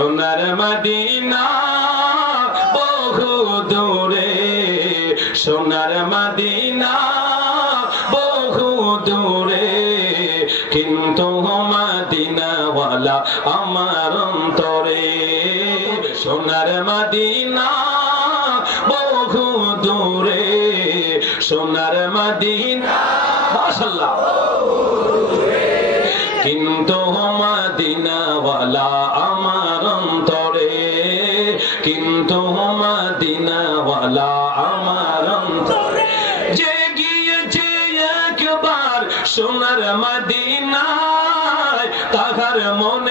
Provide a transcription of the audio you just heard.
সোনার মদিনা বহু দূরে, সোনার মদিনা বহু দূরে, কিন্তু মদিনাওয়ালা আমার অন্তরে। সোনার মদিনা বহু দূরে, সোনার মদিনা মাশাআল্লাহ, কিন্তু মদিনাওয়ালা আমার অন্তরে, কিন্তু মদিনাওয়ালা আমার অন্তরে। যে গিয়েছে একবার সোনার মদিনায়, তাহার মনে